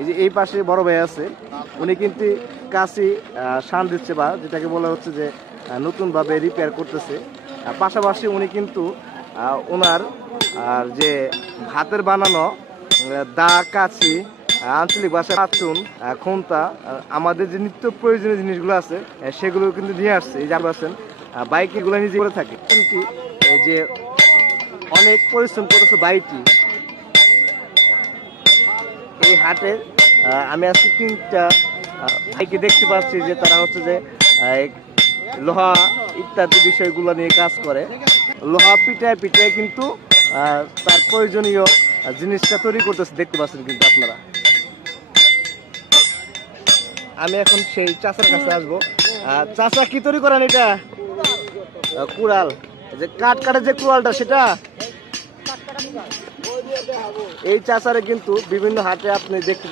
এই যে এই পাশে বড় ভাই আছে, উনি কিন্তু কাশি শান দিচ্ছে, বা যেটাকে বলা হচ্ছে যে নতুনভাবে রিপেয়ার করতেছে। পাশাপাশি উনি কিন্তু ওনার যে হাতের বানানো দা, কাছি, আঞ্চলিক ভাষায় পাতুন, খুন্তা, আমাদের যে নিত্য প্রয়োজনীয় জিনিসগুলো আছে সেগুলো কিন্তু নিয়ে আসছে। এই যে পাচ্ছেন বাইক এগুলো নিজে করে থাকে, কিন্তু যে অনেক পরিশ্রম করেছে বাইকটি। এই হাটে আমি আজকে 3টা ভাইকে দেখতে পাচ্ছি যে তারা হচ্ছে যে লোহা ইত্যাদি বিষয়গুলো নিয়ে কাজ করে। লোহা পিটায় পিটায় কিন্তু তার প্রয়োজনীয় জিনিসটা তৈরি করতেছে, দেখতে পাচ্ছেন কিন্তু আপনারা। আমি এখন সেই চাচার কাছে আসবো। চাচা, কি তৈরি করেন এটা? কুড়াল, যে কাঠ কাঠের যে কুড়ালটা, সেটা। এই চাচারে কিন্তু বিভিন্ন হাটে আপনি দেখতে